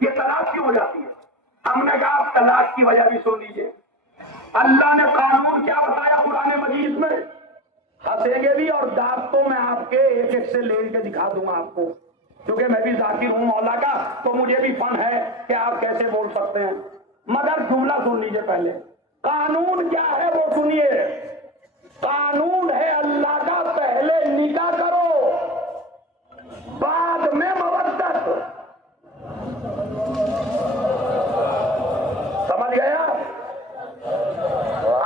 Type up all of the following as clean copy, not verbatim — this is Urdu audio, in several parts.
یہ طلاق کیوں ہو جاتی ہے؟ ہم نے کہا آپ طلاق کی وجہ بھی سن لیجیے. اللہ نے قانون کیا بتایا قرآن مجید میں؟ ہنسیں گے بھی اور دانتوں میں آپ کے ایک ایک سے لے کے دکھا دوں گا آپ کو، کیونکہ میں بھی ذاکر ہوں مولا کا، تو مجھے بھی فن ہے کہ آپ کیسے بول سکتے ہیں. مگر جملہ سن لیجیے پہلے. قانون کیا ہے وہ سنیے. قانون ہے اللہ کا پہلے نکاح کرو بعد میں مودت. سمجھ گیا؟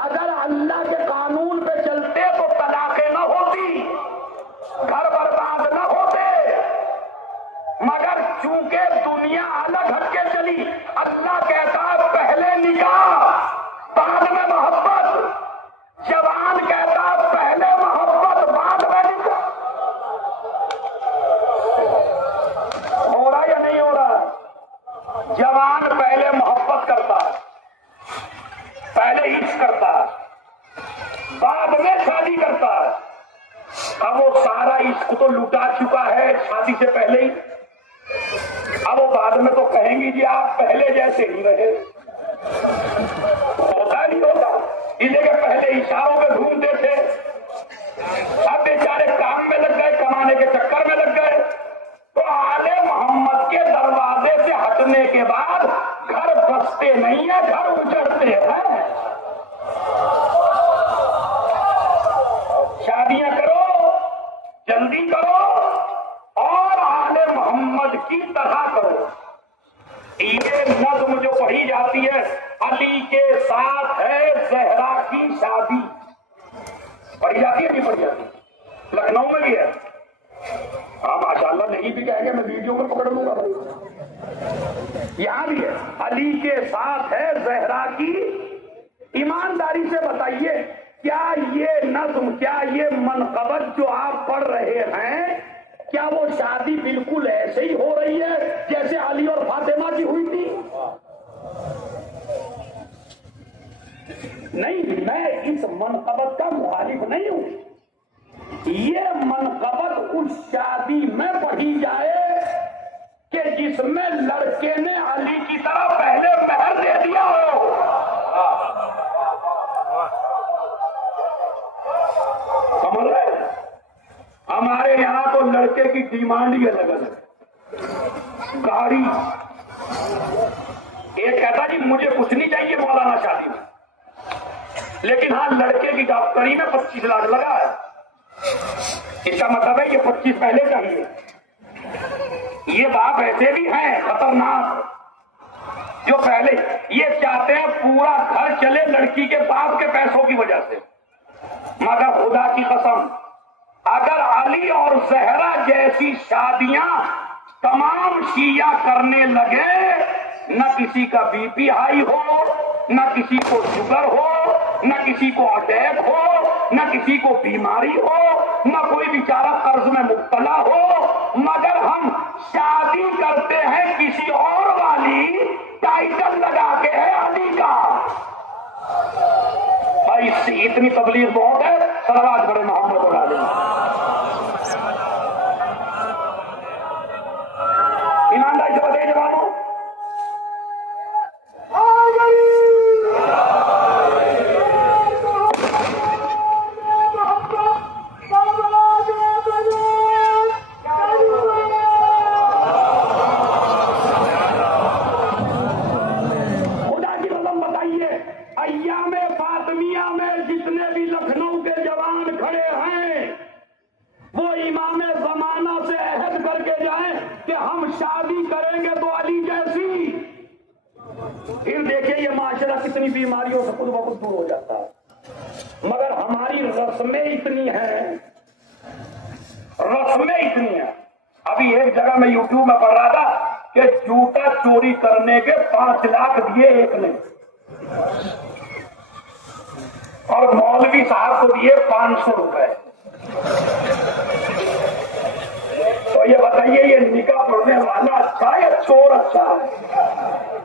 اگر اللہ کے قانون پہ چلتے تو طلاقیں نہ ہوتی، گھر برباد نہ ہوتے. مگر چونکہ دنیا الگ ہٹ کے چلی، اللہ کہتا ہے پہلے نکاح بعد میں محبت. جوان کہتا ہے پہلے محبت بعد میں نکاح. ہو رہا یا نہیں ہو رہا؟ جوان پہلے محبت کرتا ہے، پہلے عشق کرتا ہے، بعد میں شادی کرتا ہے. اب وہ سارا عشق تو لٹا چکا ہے شادی سے پہلے ہی. اب وہ بعد میں تو کہیں گی جی آپ پہلے جیسے ہی رہے. ہوتا نہیں ہوتا؟ اس لیے کہ پہلے اشاروں میں ڈھونڈتے تھے، اب بیچارے کام میں لگ گئے، کمانے کے چکر میں لگ گئے. تو آل محمد کے دروازے سے ہٹنے کے بعد گھر بستے نہیں ہیں، گھر اجڑتے ہیں. شادیاں کرو، جلدی کرو اور آل محمد کی طرح کرو. یہ نظم جو پڑھی جاتی ہے علی کے ساتھ ہے زہرا کی شادی، پڑھی جاتی ہے نہیں پڑھی جاتی؟ لکھنؤ میں بھی ہے. ہاں ماشاء اللہ نہیں بھی کہیں گے میں ویڈیو پر پکڑ لوں گا. یہاں بھی ہے علی کے ساتھ ہے زہرا کی. ایمانداری سے بتائیے کیا یہ نظم، کیا یہ منقبت جو آپ پڑھ رہے ہیں، کیا وہ شادی بالکل ایسے ہی ہو رہی ہے جیسے علی اور فاطمہ کی ہوئی تھی؟ نہیں، میں اس منقبت کا مخالف نہیں ہوں. یہ منقبت اس شادی میں پڑھی جائے کہ جس میں لڑکے نے علی کی طرح پہلے مہر دے دیا ہو. سمجھ رہے؟ ہمارے یہاں تو لڑکے کی ڈیمانڈ ہی الگ الگ. گاڑی، ایک کہتا جی مجھے کچھ نہیں چاہیے مولانا شادی میں، لیکن ہاں لڑکے کی ڈاکٹری میں 25 لاکھ لگا ہے. اس کا مطلب ہے کہ 25 پہلے چاہیے. یہ باپ ایسے بھی ہیں خطرناک جو پہلے یہ چاہتے ہیں پورا گھر چلے لڑکی کے باپ کے پیسوں کی وجہ سے. مگر خدا کی قسم اگر علی اور زہرا جیسی شادیاں تمام شیعہ کرنے لگے، نہ کسی کا بی پی ہائی ہو، نہ کسی کو شوگر ہو، نہ کسی کو اٹیک ہو، نہ کسی کو بیماری ہو، نہ کوئی بیچارہ قرض میں مبتلا ہو، مگر ہم شادی کرتے ہیں کسی اور والی، ٹائٹل لگا کے ہے علی کا. بھائی اتنی تبلیغ بہت ہے. صلوات پڑھیں محمد اور علی. ایمانداری سے بتائیے جوانوں، خدا کی قسم بتائیے ایام فاطمیہ میں جتنے بھی لکھنؤ کے جوان کھڑے ہیں وہ امام زمانہ سے عہد کر کے جائیں کہ ہم شادی کریں گے تو علی جیسی. پھر دیکھیں یہ معاشرہ کتنی بیماریوں سے خود بخود دور ہو جاتا ہے. مگر ہماری رسمیں اتنی ہیں، رسمیں اتنی ہیں. ابھی ایک جگہ میں یوٹیوب میں پڑھ رہا تھا کہ جوتا چوری کرنے کے 5 لاکھ دیے ایک نے، اور مولوی صاحب کو دیے 500 روپے. تو یہ بتائیے یہ نکاح پڑھنے والا اچھا ہے یا چور اچھا ہے؟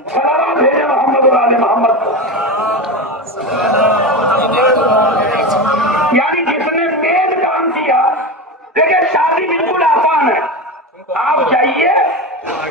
سلام بھیجے محمد اور محمد. یعنی جس نے تیز کام کیا. دیکھیں شادی بالکل آسان ہے. آپ جائیے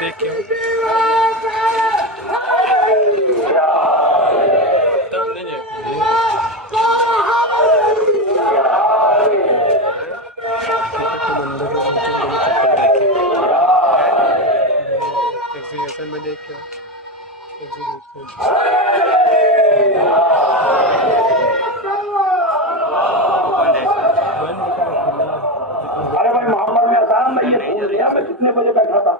دیکھ کے تب نہیں ایگزیبیشن میں دیکھ کے ارے بھائی محمد میں آسان میں یہ بھول گیا میں کتنے بجے بیٹھا تھا.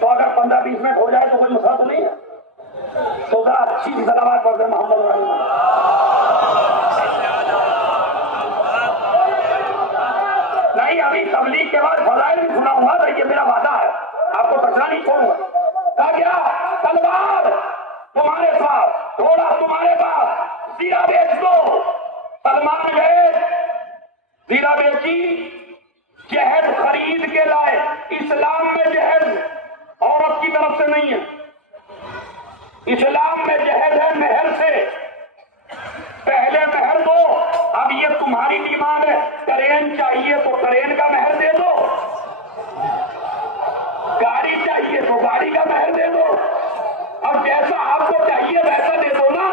تو اگر 15-20 منٹ ہو جائے تو کوئی مسئلہ تو نہیں ہے. تو ذرا اچھی سی سلامات پڑھ دیں محمد نہیں. ابھی تبلیغ کے بعد فضائل بھی سناؤں گا. یہ میرا وعدہ ہے, آپ کو پچھنا نہیں چھوڑوں گا. کہا گیا تلوار تمہارے پاس, گھوڑا تمہارے پاس, زیرہ بیچ دو. سلمان گئے, زیرہ بیچی, جہیز خرید کے لائے. اسلام میں جہیز عورت کی طرف سے نہیں ہے, اسلام میں جہیز ہے مہر سے. پہلے مہر دو. اب یہ تمہاری ڈیمانڈ ہے, ٹرین چاہیے تو ٹرین کا مہر دے دو, گاڑی چاہیے تو گاڑی کا مہر دے دو. اب جیسا آپ کو چاہیے ویسا دے دو نا.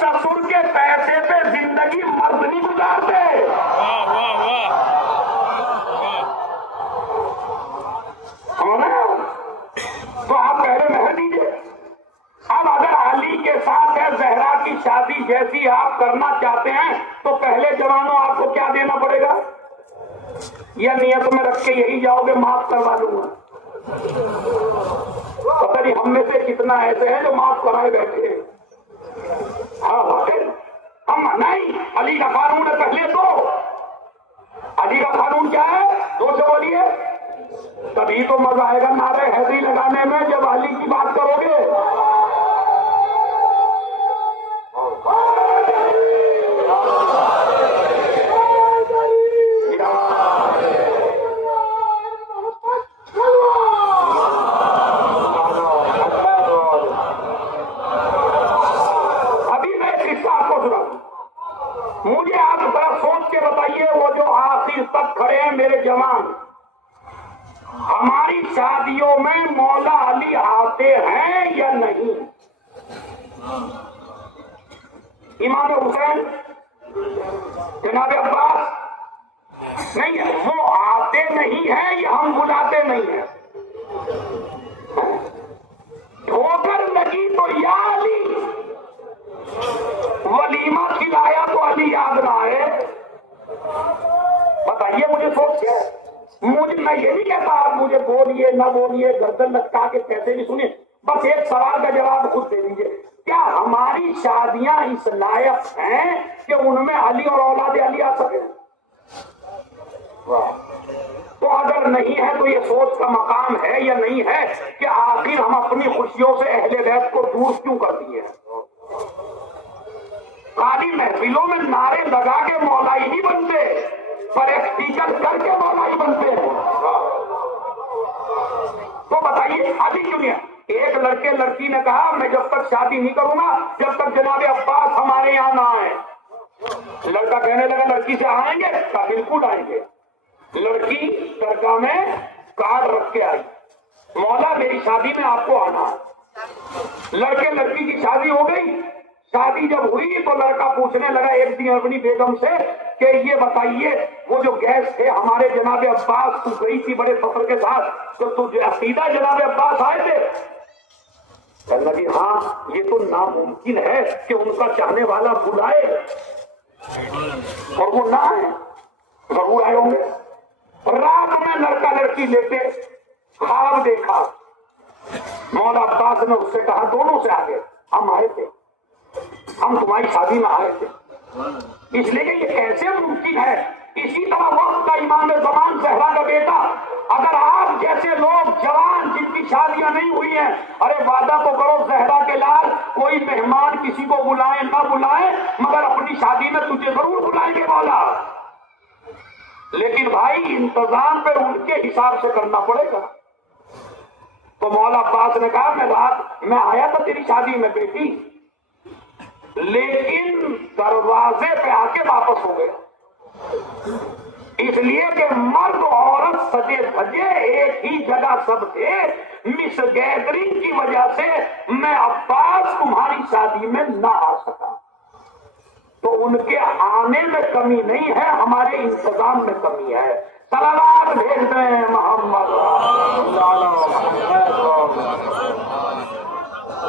سسر کے پیسے پہ زندگی مرد نہیں گزارتے. تو آپ پہلے مہر دیجیے. اب اگر علی کے ساتھ ہے زہرا کی شادی جیسی آپ کرنا چاہتے ہیں تو پہلے جوانوں آپ کو کیا دینا پڑے گا؟ یا نیت میں رکھ کے یہی جاؤ گے معاف کروا لوں گا؟ پتہ نہیں ہم میں سے کتنا ایسے ہیں جو معاف کرائے بیٹھے ہیں. ہاں ہم نہیں, علی کا قانون ہے پہلے دو. علی کا قانون کیا ہے؟ دو سے بولیے. تبھی تو مزہ آئے گا نعرے حیدری لگانے میں جب علی کی بات کرو گے. ابھی میں اس قصہ آپ کو سنا, مجھے آپ ذرا سوچ کے بتائیے, وہ جو آخر تک کھڑے ہیں میرے جوان, ہماری شادیوں میں مولا علی آتے ہیں یا نہیں؟ امام حسین, جناب عباس نہیں ہے, وہ آتے نہیں ہیں یا ہم بلاتے نہیں ہیں؟ ٹھوکر لگی تو یا علی, ولیمہ کھلایا تو علی یاد نہ آئے. بتائیے مجھے سوچ کیا ہے. میں یہ نہیں کہتا آپ مجھے بولیے نہ بولیے, گردن لٹکا کے کیسے بھی سنیے, بس ایک سوال کا جواب خود دے دیجیے. کیا ہماری شادیاں اس لائق ہیں کہ ان میں علی اور اولاد علی آ سکے؟ تو اگر نہیں ہے تو یہ سوچ کا مقام ہے یا نہیں ہے کہ آخر ہم اپنی خوشیوں سے اہل بیت کو دور کیوں کر دیے؟ خالی محفلوں میں نعرے لگا کے مولائی نہیں بنتے, پریکٹیکل کر کے مولائی بنتے ہیں. تو بتائیے ابھی کیوں نہیں؟ ایک لڑکے لڑکی نے کہا میں جب تک شادی نہیں کروں گا جب تک جناب عباس ہمارے یہاں نہ آئے. لڑکا کہنے لگا لڑکی سے آئیں گے؟ کہا بالکل آئیں گے. لڑکی درگاہ میں کارڈ رکھ کے آئی, مولا میری شادی میں آپ کو آنا ہے. لڑکے لڑکی کی شادی ہو گئی. شادی جب ہوئی تو لڑکا پوچھنے لگا ایک دن اپنی بیگم سے کہ یہ بتائیے وہ جو گیس تھے ہمارے جناب عباس, تو گئی تھی بڑے فخر کے ساتھ, تو تجھے عقیدہ جناب عباس آئے تھے؟ کہنے لگی ہاں, یہ تو ناممکن ہے کہ ان کا چاہنے والا بلائے اور وہ نہ آئے. ضرور آئے ہوں گے. رات میں لڑکا لڑکی لیتے خواب دیکھا. مولا عباس نے اس سے کہا دونوں سے آگے ہم آئے تھے, ہم تمہاری شادی میں آئے تھے, اس لیے کہ یہ کیسے ممکن ہے. اسی طرح وقت کا امام زمان زہرا کا بیٹا, اگر آپ جیسے لوگ جوان جن کی شادیاں نہیں ہوئی ہیں, ارے وعدہ تو کرو زہرا کے لال کوئی مہمان کسی کو بلائیں نہ بلائیں مگر اپنی شادی میں تجھے ضرور بلائیں گے مولا. لیکن بھائی انتظام پہ ان کے حساب سے کرنا پڑے گا. تو مولا عباس نے کہا میں رات میں آیا تھا تیری شادی میں بیٹی, لیکن دروازے پہ آ کے واپس ہو گیا. اس لیے کہ مرد عورت سجے دھجے ایک ہی جگہ سب تھے، مس گیدرنگ کی وجہ سے میں عباس تمہاری شادی میں نہ آ سکا، تو ان کے آنے میں کمی نہیں ہے، ہمارے انتظام میں کمی ہے۔ صلوات بھیج دیں محمد،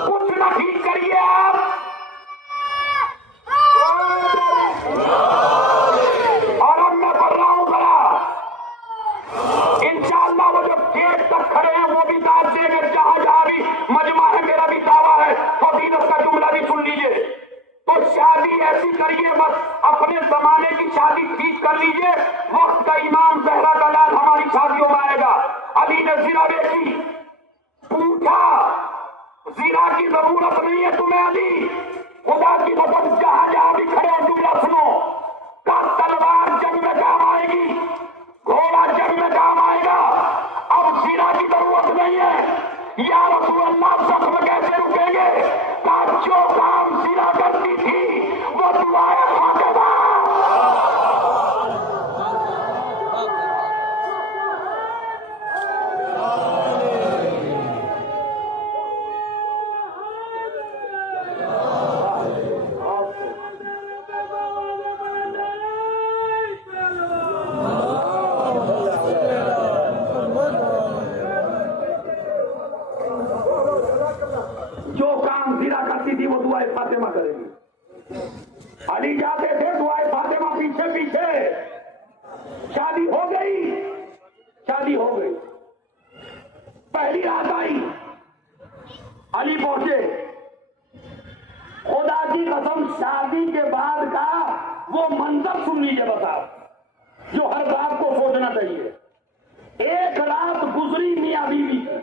کچھ نہ ٹھیک کریے آپ، اور اب میں پڑھ رہا ہوں ذرا، انشاءاللہ وہ جو گیٹ تک کھڑے ہیں وہ بھی داد دیں گے، جہاں جہاں بھی مجمع ہے میرا بھی دعویٰ ہے، فضیلت کا جملہ بھی سن لیجیے۔ تو شادی ایسی کریے، بس اپنے زمانے کی شادی ٹھیک کر لیجیے، وقت کا امام زہرا کا لال ہماری شادیوں میں آئے گا۔ علی نے زنا بیچی، پوچھا زنا کی ضرورت نہیں ہے تمہیں علی، خدا کی قسم جہاں جہاں بھی کھڑے ہو جملہ سنو، کا تلوار جنگ میں کام آئے گی، گھوڑا جنگ میں کام آئے گا، اب زنا کی ضرورت نہیں ہے۔ یا رسول اللہ زخم کیسے رکیں گے؟ کہا جو کام زنا کرتی تھی وہ دعائیں فاطمہ، جو کام زنا کرتی تھی وہ دعائیں فاطمہ کرے گی۔ علی جاتے تھے دعائیں فاطمہ پیچھے پیچھے، شادی ہو گئی، شادی ہو گئی، پہلی رات آئی، علی پہنچے، خدا کی قسم شادی کے بعد کا وہ منظر سن لیجیے بتا، جو ہر رات کو سوچنا چاہیے۔ ایک رات گزری میاں بیوی کی،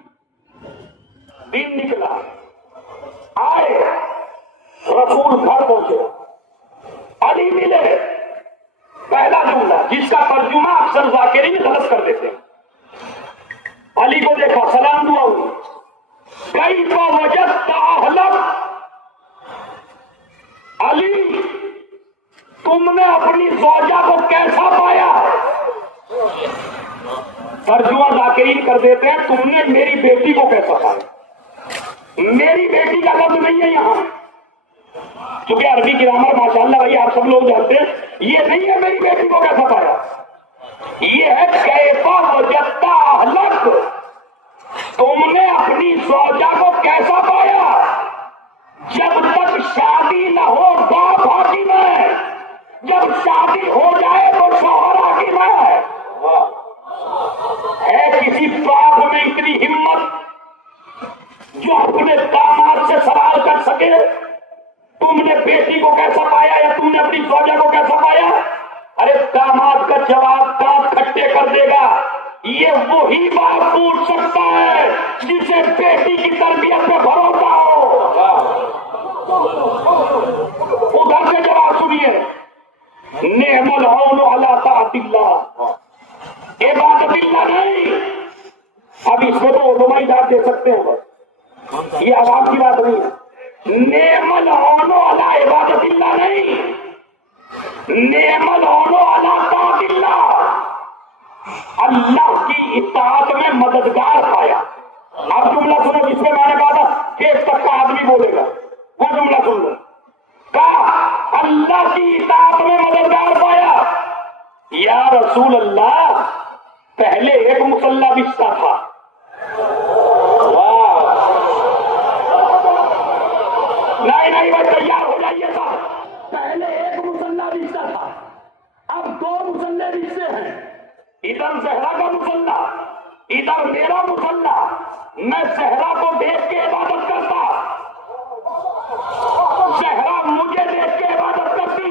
دن نکلا، آئے رسول گھر پہنچے، علی ملے، پہلا جملہ جس کا ترجمہ اکثر ذاکرین غلط کر دیتے ہیں، علی کو دیکھا، سلام دعا ہوئی، کیف وجدت اہلک، علی تم نے اپنی زوجہ کو کیسا پایا؟ ترجمہ ذاکرین کر دیتے ہیں تم نے میری بیٹی کو کیسا پایا۔ میری بیٹی کا لفظ نہیں ہے یہاں، کیونکہ عربی گرامر ماشاءاللہ بھائی آپ سب لوگ جانتے ہیں، یہ نہیں ہے میری بیٹی کو کیسا پایا، یہ ہے کیف وجدت اہلک، تم نے اپنی زوجہ کو کیسا پایا؟ جب تک شادی نہ ہو باپ حاکم ہے، جب شادی ہو جائے تو شوہر حاکم ہے کسی باپ میں اتنی ہمت جو اپنے داماد سے سوال کر سکے تم نے بیٹی کو کیسا پایا یا تم نے اپنی زوجہ کو کیسا پایا؟ ارے داماد کا جواب دانت کھٹے کر دے گا، یہ وہی بات پوچھ سکتا ہے جسے بیٹی کی تربیت پہ بھروسہ ہو۔ ادھر سے جواب سنیے، نعم العون علی طاعت اللہ، عبادت اللہ نہیں۔ اب اس کو تو علماء داد دے سکتے ہیں، یہ عوام کی بات نہیں ہے۔ نعم العون علی عبادت اللہ نہیں، نعم العون علی طاعت اللہ، اللہ کی اطاعت میں مددگار پایا۔ اب جملہ سنو جس میں میں نے کہا تھا کہ ایک تک کا آدمی بولے گا، وہ جملہ سن لو، کہا اللہ کی اطاعت میں مددگار پایا۔ یا رسول اللہ پہلے ایک مسلح بچتا تھا، نہیں بھائی تیار ہو جائیے گا، پہلے ایک مسلح بچتا تھا، اب دو مسلح بچتے ہیں، ادھر زہرا کا مسلح، ادھر میرا مسلح، میں زہرا کو دیکھ کے عبادت کرتا، زہرا مجھے دیکھ کے عبادت کرتی۔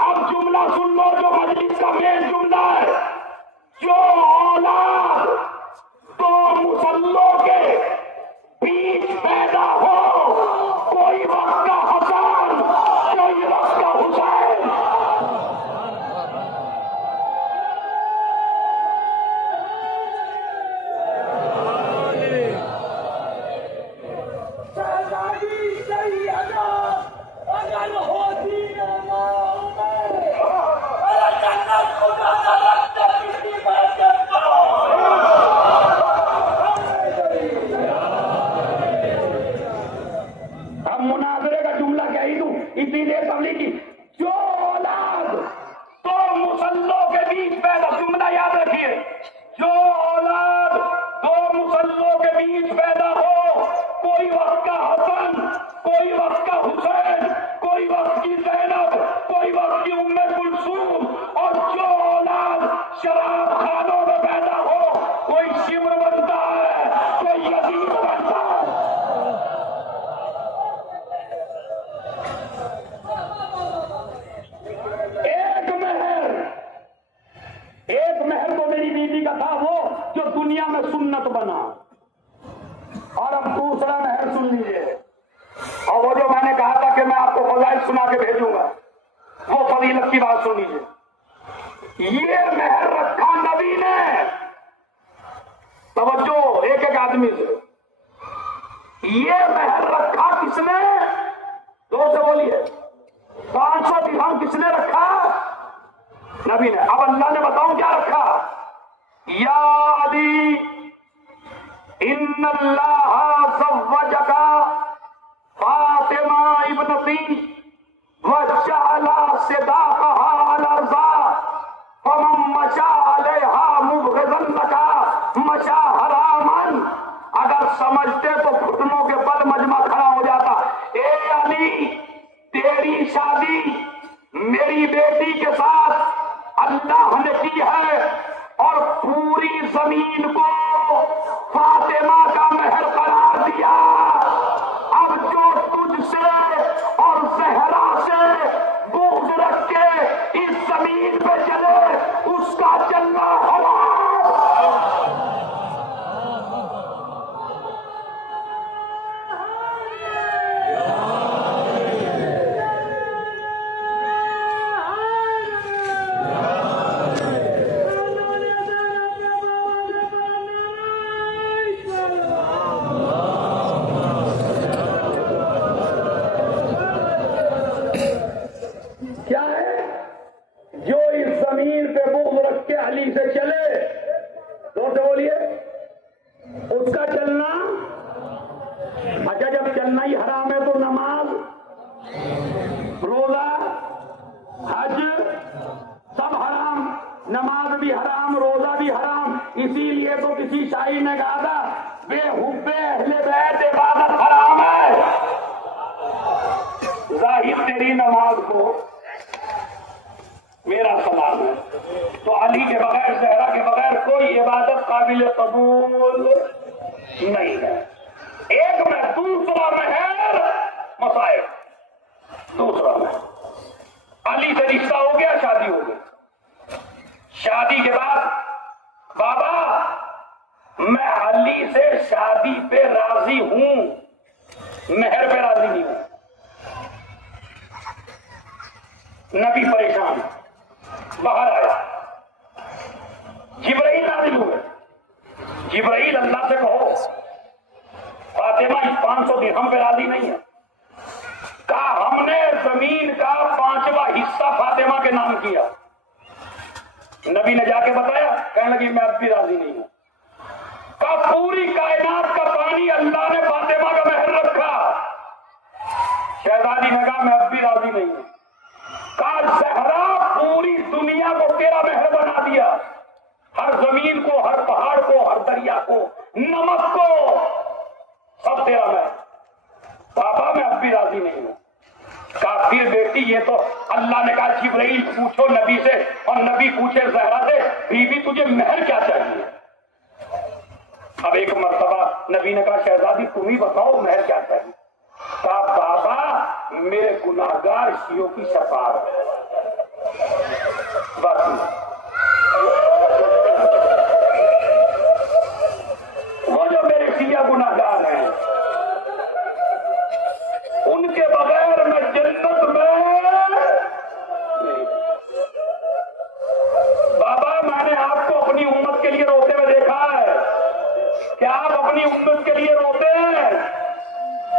اب جملہ سن لو جو مجلس کا مین جملہ ہے، جو اولاد دو مسلوں کے بیچ پیدا ہو، کوئی وقت کا حسن کوئی وقت کا حسین، اگر ہوتی بیچ پیدا، جملہ یاد رکھیے، جو اولاد دو مسلوں کے بیچ پیدا ہو، کوئی وقت کا حسن، کوئی وقت کا حسین، کوئی وقت کی زینب، کوئی وقت کی ام کلثوم، اور جو اولاد شراب خانوں میں پیدا ہو، کوئی شمر بنتا ہے، کوئی یتیم بنتا ہے۔ ایک مہر تو میری بیوی کا تھا، وہ جو دنیا میں سنت بنا، اور اب دوسرا مہر سن لیجیے، اور وہ جو میں نے کہا تھا کہ میں آپ کو فضائل سنا کے بھیجوں گا، وہ فضیلت کی بات سن لیجیے۔ یہ مہر رکھا نبی نے، توجہ ایک ایک آدمی سے، یہ مہر رکھا کس نے؟ دو سے بولیے، 500 درہم کس نے رکھا؟ نبی نے۔ اب اللہ نے بتاؤں کیا رکھا؟ یا علی ان اللہ زوجک فاطمہ ابنتی وجعل صداقها على الارض فمن مشى علیہا مبغضا لک مشى حراما۔ اگر سمجھتے تو گھٹنوں کے بل مجمع کھڑا ہو جاتا۔ اے علی، تیری شادی میری بیٹی کے ساتھ اللہ نے کی ہے، اور پوری زمین کو فاطمہ کا مہر قرار دیا۔ اب جو تجھ سے اور زہرا سے بغض رکھ کے اس زمین پہ چلے، اس کا چلنا حرام۔ کیا ہے؟ جو اس زمین پہ بغض رکھ کے علی سے چلے، تو بولیے اس کا چلنا۔ اچھا، جب چلنا ہی حرام ہے تو نماز، روزہ، حج سب حرام، نماز بھی حرام، روزہ بھی حرام۔ اسی لیے تو کسی شاعر نے کہا تھا، بے حب اہل بیت عبادت حرام ہے۔ ظاہر تیری نماز کو میرا سلام ہے، تو علی کے بغیر، زہرا کے بغیر کوئی عبادت قابل قبول نہیں ہے۔ ایک میں دوسرا مہر مسائل، دوسرا مہر علی سے رشتہ ہو گیا، شادی ہو گئی۔ شادی کے بعد بابا میں علی سے شادی پہ راضی ہوں، مہر پہ راضی نہیں ہوں۔ نبی پریشان، باہر آیا، جبرائیل نازل ہوئے۔ جبرائیل اللہ سے کہو فاطمہ اس 500 درہم پہ راضی نہیں ہے، کہا ہم نے زمین کا 5واں حصہ فاطمہ کے نام کیا۔ نبی نے جا کے بتایا، کہنے لگی میں اب بھی راضی نہیں ہوں۔ کہا پوری کائنات کا پانی اللہ نے فاطمہ کا مہر رکھا۔ شہزادی نے کہا میں اب بھی راضی نہیں ہوں۔ کہا زہرا پوری دنیا کو تیرا مہر بنا دیا، ہر زمین کو، ہر پہاڑ کو، ہر دریا کو، نمک کو، سب تیرا مہر۔ پاپا میں اب بھی راضی نہیں ہوں۔ کہا پھر بیٹی یہ تو اللہ نے کہا جبرائیل پوچھو نبی سے، اور نبی پوچھے زہرا سے، بیوی تجھے مہر کیا چاہیے؟ اب ایک مرتبہ نبی نے کہا شہزادی تم ہی بتاؤ مہر کیا چاہیے؟ کہا بابا میرے گناہگار شیعوں کی شفاعت، بس وہ جو میرے شیعہ گناہگار ہیں ان کے بغیر میں جنت میں نہیں۔ بابا میں نے آپ کو اپنی امت کے لیے روتے ہوئے دیکھا ہے، کیا آپ اپنی امت کے لیے روتے ہیں؟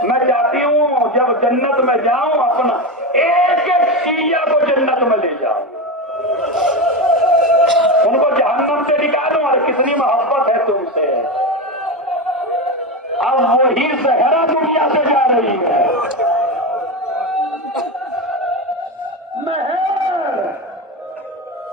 میں چاہتی ہوں جب جنت میں جاؤں اپنا ایک ایک شیعہ کو جنت میں لے جاؤں، ان کو جہنم سے نکالوں، اور کتنی محبت ہے تم سے۔ اب وہی زہرا دنیا سے جا رہی ہے۔ مہر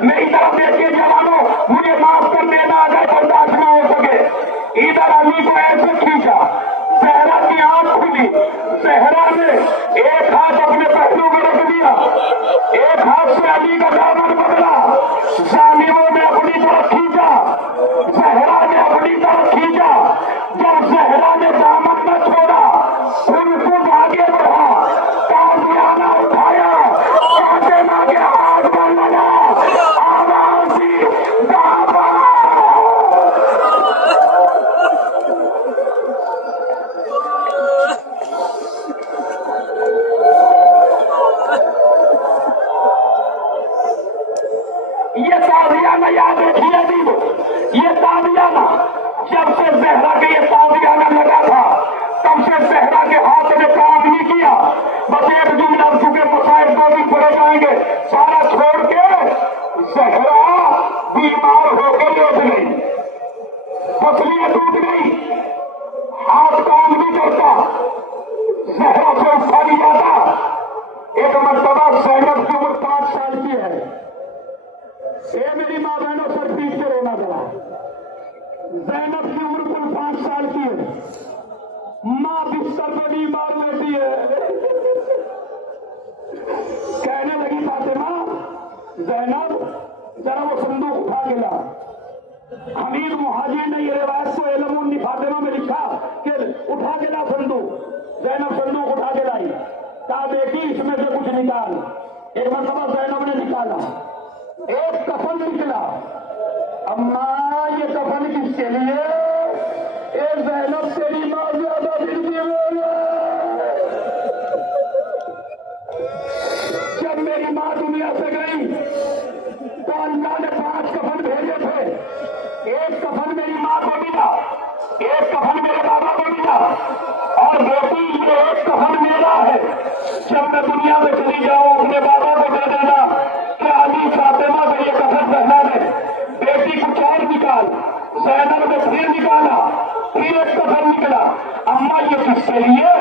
میری طرف دیکھیے جوانوں، مجھے معاف کر دینا اگر برداشت نہ ہو سکے. ادھر علی کو ایسے کھینچا، زہرا کی آنکھ کھلی، زہرا نے ایک ہاتھ اپنے پہلو میں رکھ دیا، ایک ہاتھ سے علی کا دامن پکڑا، ظالموں نے اپنی طرف کھینچا، زہرا نے اپنی طرف کھینچا. جب زہرا نے دامن نہ چھوڑا، ان کو آگے بڑھا، تازیانہ اٹھایا، فاطمہ کے ہاتھ پر لگا، آواز دی بابا. یہ تازیانہ یاد رکھیے ابھی، یہ تازیانہ جب سے زہرا کے یہ تازیانہ لگا تھا تب سے زہرا کے ہاتھ نے کام نہیں کیا. بس ایک جملہ چونکہ مسائل 2 دن پڑے جائیں گے، سارا چھوڑ کے زہرا بیمار ہو کے لیٹ گئی، پسلیاں ٹوٹ گئی، ہاتھ کام نہیں کرتا. زہرا سے اٹھا لیا تھا. ایک مرتبہ زینب کی عمر 5 سال کی ہے. اے میری ماں بہنوں سر پیٹ کے رونا پڑا. زینب کی عمر کل 5 سال کی ہے. ماں بستر پہ بیمار لیٹی ہے. کہنے لگی فاطمہ، زینب ذرا وہ صندوق اٹھا کے لا. حمید مہاجر نے یہ روایت کو علم النی فاطمہ میں لکھا کہ اٹھا کے لا صندوق. زینب صندوق اٹھا کے لائی. کہا بیٹی اس میں سے کچھ نکال. ایک مرتبہ زینب نے نکالا، ایک کفن نکلا. اماں یہ کفن کس کے لیے؟ اے زینب تیری ماں زیادہ بنتی ہے. جب میری ماں دنیا سے گئی تو اللہ نے 5 کفن بھیجے تھے. ایک کفن میری ماں کو ملا، ایک کفن میرے بابا کو ملا، اور بیٹی یہ ایک کفن میرا ہے. جب میں دنیا میں چلی جاؤں اپنے بابا کو دے دینا کہ علی فاطمہ کو یہ کفن پہنا دے. بیٹی کچھ اور نکال. زینب نے پھر نکالا، پھر ایک کفن نکلا. اماں یہ کس کے لیے؟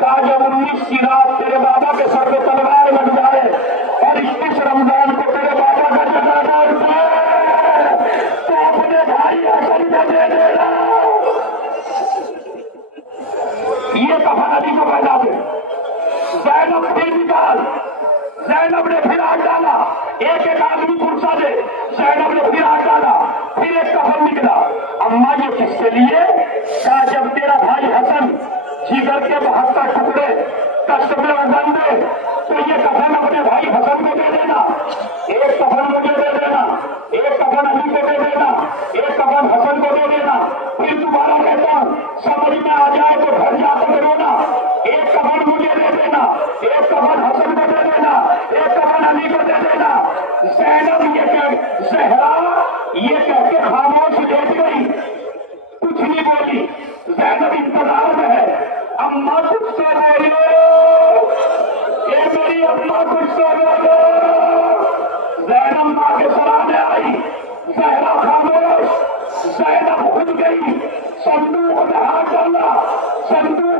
کہا جب 19 کی رات تیرے بابا کے سر پہ تلوار لگ جائے اور 21 رمضان کو تیرے بابا کا جنازہ اٹھے تو اپنے بھائی حسن کو دے دینا. یہ کفن علی کو پہنا دے. زینب پھر نکال. زینب نے پھر ہاتھ ڈالا، ایک ایک آدمی کرسا دے. زینب نے پھر ہاتھ ڈالا، پھر ایک کفن نکلا. اماں یہ کس کے لیے؟ کہا جب تیرا بھائی حسن جگر کے 72 ٹکڑے کشت میں وزن دے تو یہ کفن اپنے بھائی حسن کو دے دینا. ایک کفن مجھے دے دینا، ایک کفن علی کو دے دینا، ایک کفن حسن کو دے دینا. پھر دوبارہ کہتا ہوں سمجھ میں آ جائے تو گھر جا کر رونا. ایک کفن مجھے دے دینا، ایک کفن حسن کو دے دینا، ایک کفن علی کو دے دینا. زینب زہرا یہ کہہ کے خاموش لیٹ گئی، کچھ نہیں بولی. زینب انتظار میں ہے. اماں کچھ تو بولو، اے میری اماں کچھ تو بولو. زینب ماں کے سرانے آئی، زہرا خاموش. زینب خود گئی، صندوق میں ہاتھ ڈالا، صندوق